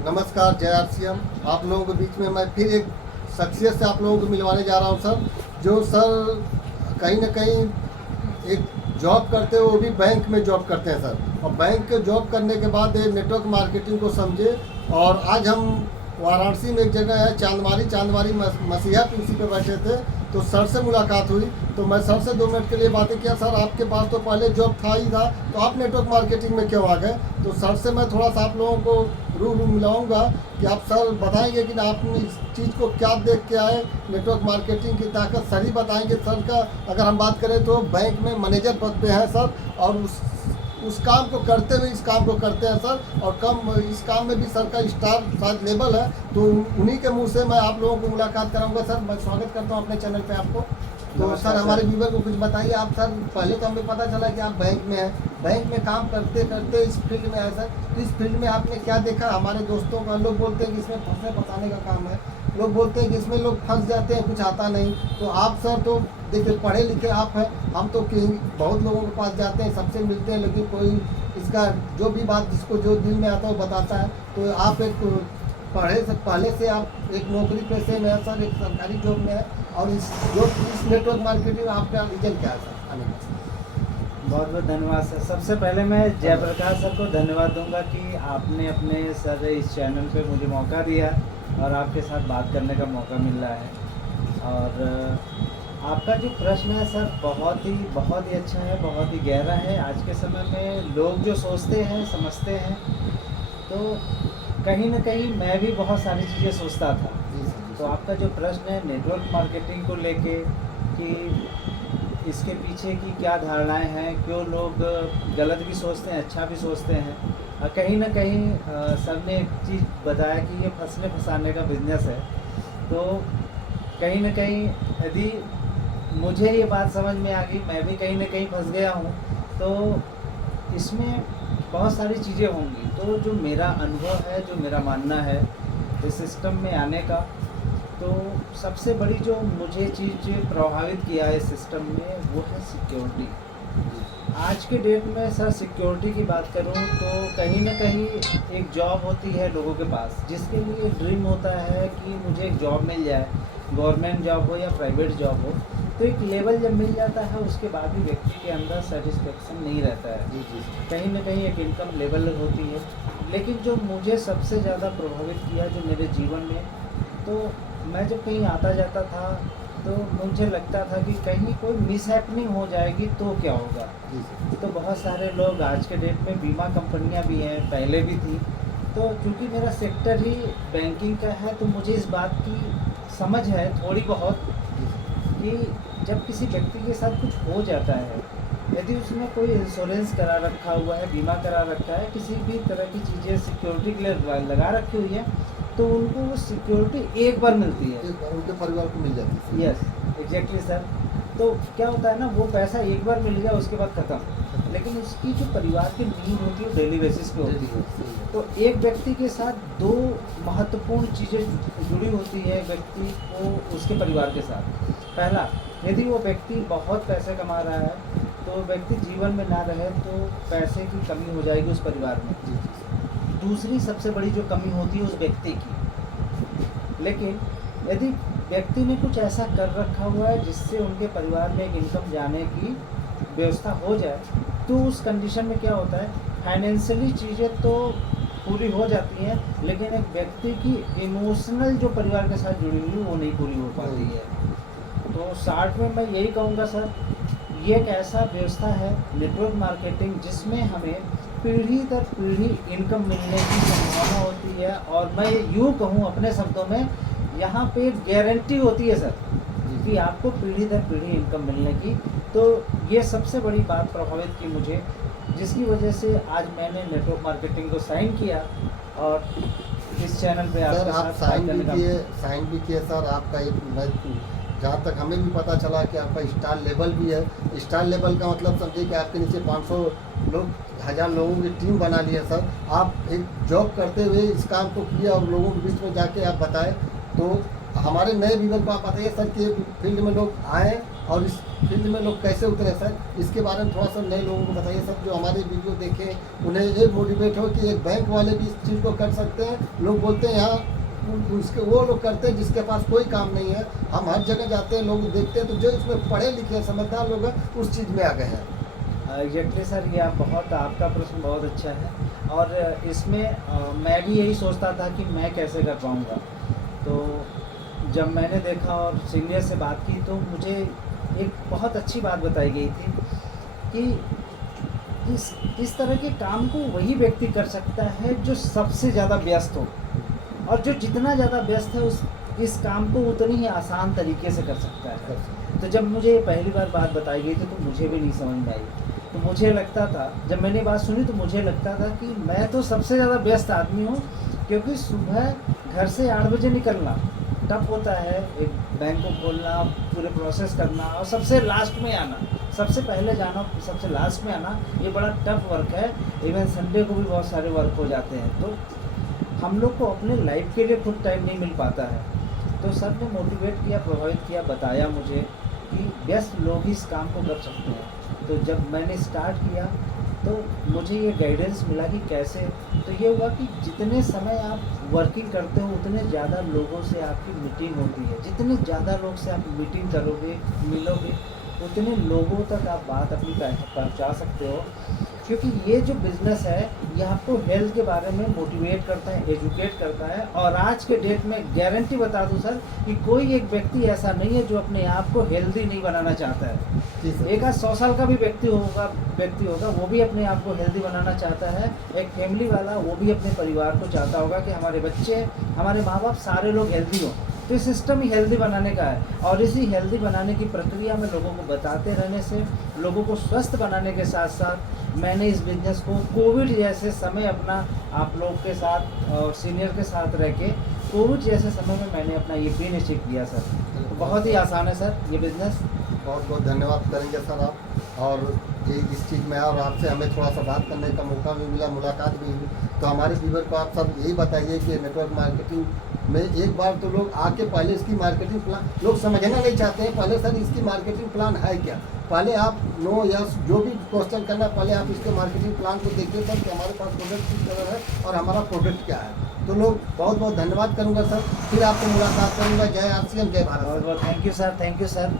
नमस्कार, जय आरसीएम। आप लोगों के बीच में मैं फिर एक शख्सियत से आप लोगों को मिलवाने जा रहा हूं सर, जो सर कहीं ना कहीं एक जॉब करते हैं, वो भी बैंक में जॉब करते हैं सर। और बैंक के जॉब करने के बाद ये नेटवर्क मार्केटिंग को समझे। और आज हम वाराणसी में एक जगह है चांदमारी मसीहा कुर्सी पे बैठे थे, तो सर से मुलाकात हुई। तो मैं सर से 2 मिनट के लिए बातें किया। सर, आपके पास तो पहले जॉब था ही था, तो आप नेटवर्क मार्केटिंग में क्यों आ गए? तो सर से मैं थोड़ा सा आप लोगों को रूबरू मिलाऊंगा कि आप सर बताएंगे कि आपने इस चीज़ को क्या देख के आए, नेटवर्क मार्केटिंग की ताकत सर ही बताएंगे। सर का अगर हम बात करें तो बैंक में मैनेजर पद पे हैं सर, और उस काम को करते हुए इस काम को करते हैं सर। और इस काम में भी सर का स्टार शायद लेवल है, तो उन्हीं के मुंह से मैं आप लोगों को मुलाकात कराऊंगा। सर, मैं स्वागत करता हूं अपने चैनल पे आपको। तो सर, हमारे व्यूवर को कुछ बताइए आप। सर, पहले तो हमें पता चला कि आप बैंक में हैं, बैंक में काम करते करते इस फील्ड में आए सर। तो इस फील्ड में आपने क्या देखा? हमारे दोस्तों का लोग बोलते हैं कि इसमें फंसने फंसाने का काम है, लोग बोलते हैं कि इसमें लोग फंस जाते हैं, कुछ आता नहीं। तो आप सर तो देखिए पढ़े लिखे आप हैं, हम तो बहुत लोगों के पास जाते हैं, सबसे मिलते हैं, लेकिन कोई इसका जो भी बात जिसको जो दिल में आता है वो बताता है। तो आप एक पढ़े से पहले से आप एक नौकरी पेशे में है सर, एक सरकारी जॉब में है, और इस नेटवर्क मार्केटिंग में आपका रीजन क्या है सर आने का? बहुत बहुत धन्यवाद सर। सबसे पहले मैं जयप्रकाश सर को धन्यवाद दूंगा कि आपने अपने सर इस चैनल पे मुझे मौका दिया और आपके साथ बात करने का मौका मिल रहा है। और आपका जो प्रश्न है सर बहुत ही अच्छा है, बहुत ही गहरा है। आज के समय में लोग जो सोचते हैं समझते हैं, तो कहीं ना कहीं मैं भी बहुत सारी चीज़ें सोचता था। तो आपका जो प्रश्न है नेटवर्क मार्केटिंग को लेके कि इसके पीछे की क्या धारणाएं हैं, क्यों लोग गलत भी सोचते हैं, अच्छा भी सोचते हैं, और कहीं ना कहीं सर ने एक चीज़ बताया कि ये फंसने फंसाने का बिजनेस है। तो कहीं ना कहीं यदि मुझे ये बात समझ में आ गई, मैं भी कहीं ना कहीं फंस गया हूँ, तो इसमें बहुत सारी चीज़ें होंगी। तो जो मेरा अनुभव है, जो मेरा मानना है इस सिस्टम में आने का, तो सबसे बड़ी जो मुझे चीज़ प्रभावित किया है इस सिस्टम में वो है सिक्योरिटी। आज के डेट में सर सिक्योरिटी की बात करूं तो कहीं ना कहीं एक जॉब होती है लोगों के पास, जिसके लिए ड्रीम होता है कि मुझे एक जॉब मिल जाए, गवर्नमेंट जॉब हो या प्राइवेट जॉब हो। तो एक लेवल जब मिल जाता है उसके बाद भी व्यक्ति के अंदर सेटिस्फेक्शन नहीं रहता है, कहीं ना कहीं एक इनकम लेवल होती है। लेकिन जो मुझे सबसे ज़्यादा प्रभावित किया जो मेरे जीवन में, तो मैं जब कहीं आता जाता था तो मुझे लगता था कि कहीं कोई मिसहैपनिंग हो जाएगी तो क्या होगा। तो बहुत सारे लोग आज के डेट में बीमा कंपनियां भी हैं, पहले भी थी। तो क्योंकि मेरा सेक्टर ही बैंकिंग का है, तो मुझे इस बात की समझ है थोड़ी बहुत कि जब किसी व्यक्ति के साथ कुछ हो जाता है, यदि उसने कोई इंश्योरेंस करा रखा हुआ है, बीमा करा रखा है, किसी भी तरह की चीज़ें सिक्योरिटी के लिए लगा रखी हुई है, तो उनको वो सिक्योरिटी एक बार मिलती है, उनके परिवार को मिल जाती है। Yes exactly sir. तो क्या होता है ना, वो पैसा एक बार मिल गया उसके बाद ख़त्म, लेकिन उसकी जो परिवार की नीड होती है डेली बेसिस पे होती है। तो एक व्यक्ति के साथ 2 महत्वपूर्ण चीज़ें जुड़ी होती है व्यक्ति को उसके परिवार के साथ। पहला, यदि वो व्यक्ति बहुत पैसे कमा रहा है तो व्यक्ति जीवन में ना रहे तो पैसे की कमी हो जाएगी उस परिवार में। दूसरी सबसे बड़ी जो कमी होती है उस व्यक्ति की। लेकिन यदि व्यक्ति ने कुछ ऐसा कर रखा हुआ है जिससे उनके परिवार में एक इनकम जाने की व्यवस्था हो जाए, तो उस कंडीशन में क्या होता है, फाइनेंशियली चीज़ें तो पूरी हो जाती हैं, लेकिन एक व्यक्ति की इमोशनल जो परिवार के साथ जुड़ी हुई वो नहीं पूरी हो पाती है। तो शॉर्ट में मैं यही कहूँगा सर, ये एक ऐसा व्यवस्था है नेटवर्क मार्केटिंग जिसमें हमें पीढ़ी दर पीढ़ी इनकम मिलने की संभावना होती है। और मैं यूँ कहूँ अपने शब्दों में, यहाँ पे गारंटी होती है सर कि आपको पीढ़ी दर पीढ़ी इनकम मिलने की। तो ये सबसे बड़ी बात प्रभावित की मुझे, जिसकी वजह से आज मैंने नेटवर्क मार्केटिंग को साइन किया और इस चैनल पे सर आप साइन भी किए का सर। आपका एक जहाँ तक हमें भी पता चला कि आपका स्टार लेवल भी है। स्टार लेवल का मतलब समझिए कि आपके नीचे 500 लोग, 1000 लोगों की टीम बना ली है सर। आप एक जॉब करते हुए इस काम को किए और लोगों के बीच में जाके आप बताएं। तो हमारे नए व्यूअर को आप बताइए सर कि फील्ड में लोग आए और इस फील्ड में लोग कैसे उतरे सर, इसके बारे में थोड़ा सा नए लोगों को बताइए सर, जो हमारे वीडियो देखें उन्हें ये मोटिवेट हो कि एक बैंक वाले भी इस चीज़ को कर सकते हैं। लोग बोलते हैं यहाँ उसके वो लोग करते हैं जिसके पास कोई काम नहीं है। हम हर जगह जाते हैं, लोग देखते हैं, तो जो इसमें पढ़े लिखे समझदार लोग हैं उस चीज़ में आ गए हैं। एग्जैक्टली सर, ये आप बहुत, आपका प्रश्न बहुत अच्छा है। और इसमें मैं भी यही सोचता था कि मैं कैसे कर पाऊँगा। तो जब मैंने देखा और सीनियर से बात की तो मुझे एक बहुत अच्छी बात बताई गई थी कि इस तरह के काम को वही व्यक्ति कर सकता है जो सबसे ज़्यादा व्यस्त हो, और जो जितना ज़्यादा व्यस्त है इस काम को उतनी ही आसान तरीके से कर सकता है। तो जब मुझे पहली बार बात बताई गई थी तो मुझे भी नहीं समझ में आई। तो मुझे लगता था, जब मैंने बात सुनी तो मुझे लगता था कि मैं तो सबसे ज़्यादा व्यस्त आदमी हूँ, क्योंकि सुबह घर से 8 बजे निकलना टफ होता है, एक बैंक को खोलना, पूरे प्रोसेस करना और सबसे लास्ट में आना, सबसे पहले जाना सबसे लास्ट में आना, ये बड़ा टफ वर्क है। इवन संडे को भी बहुत सारे वर्क हो जाते हैं, तो हम लोग को अपने लाइफ के लिए खुद टाइम नहीं मिल पाता है। तो सर ने मोटिवेट किया, प्रभावित किया, बताया मुझे कि व्यस्त लोग ही इस काम को कर सकते हैं। तो जब मैंने स्टार्ट किया तो मुझे ये गाइडेंस मिला कि कैसे। तो ये हुआ कि जितने समय आप वर्किंग करते हो उतने ज़्यादा लोगों से आपकी मीटिंग होती है, जितने ज़्यादा लोग से आप मीटिंग करोगे, मिलोगे, उतने लोगों तक आप बात अपनी पहुंचा सकते हो। क्योंकि ये जो बिज़नेस है ये आपको हेल्थ के बारे में मोटिवेट करता है, एजुकेट करता है। और आज के डेट में गारंटी बता दूं सर कि कोई एक व्यक्ति ऐसा नहीं है जो अपने आप को हेल्दी नहीं बनाना चाहता है। जी सर। एक 100 साल का भी व्यक्ति होगा वो भी अपने आप को हेल्दी बनाना चाहता है। एक फैमिली वाला वो भी अपने परिवार को चाहता होगा कि हमारे बच्चे, हमारे माँ बाप, सारे लोग हेल्दी हों। तो ये सिस्टम ही हेल्दी बनाने का है, और इसी हेल्दी बनाने की प्रक्रिया में लोगों को बताते रहने से, लोगों को स्वस्थ बनाने के साथ साथ मैंने इस बिज़नेस को कोविड जैसे समय अपना आप लोग के साथ और सीनियर के साथ रह के कोविड जैसे समय में मैंने अपना ये भी निश्चित किया सर। तो बहुत ही आसान है सर ये बिज़नेस। बहुत बहुत धन्यवाद करेंगे सर आप, और ये इस चीज़ में और आपसे हमें थोड़ा सा बात करने का मौका भी मिला, मुलाकात भी हुई। तो हमारे व्यूवर को आप सब यही बताइए कि नेटवर्क मार्केटिंग में एक बार तो लोग आके पहले इसकी मार्केटिंग प्लान, लोग समझना नहीं चाहते हैं पहले सर इसकी मार्केटिंग प्लान है क्या। पहले आप नो या जो भी क्वेश्चन करना, पहले आप इसके मार्केटिंग प्लान को देखिए सर कि हमारे पास प्रोडक्ट किस तरह है और हमारा प्रोडक्ट क्या है। तो लोग बहुत बहुत धन्यवाद करूँगा सर, फिर आपसे मुलाकात करूँगा। जय आरसीएम, जय भारत। बहुत बहुत thank you sir, thank you sir.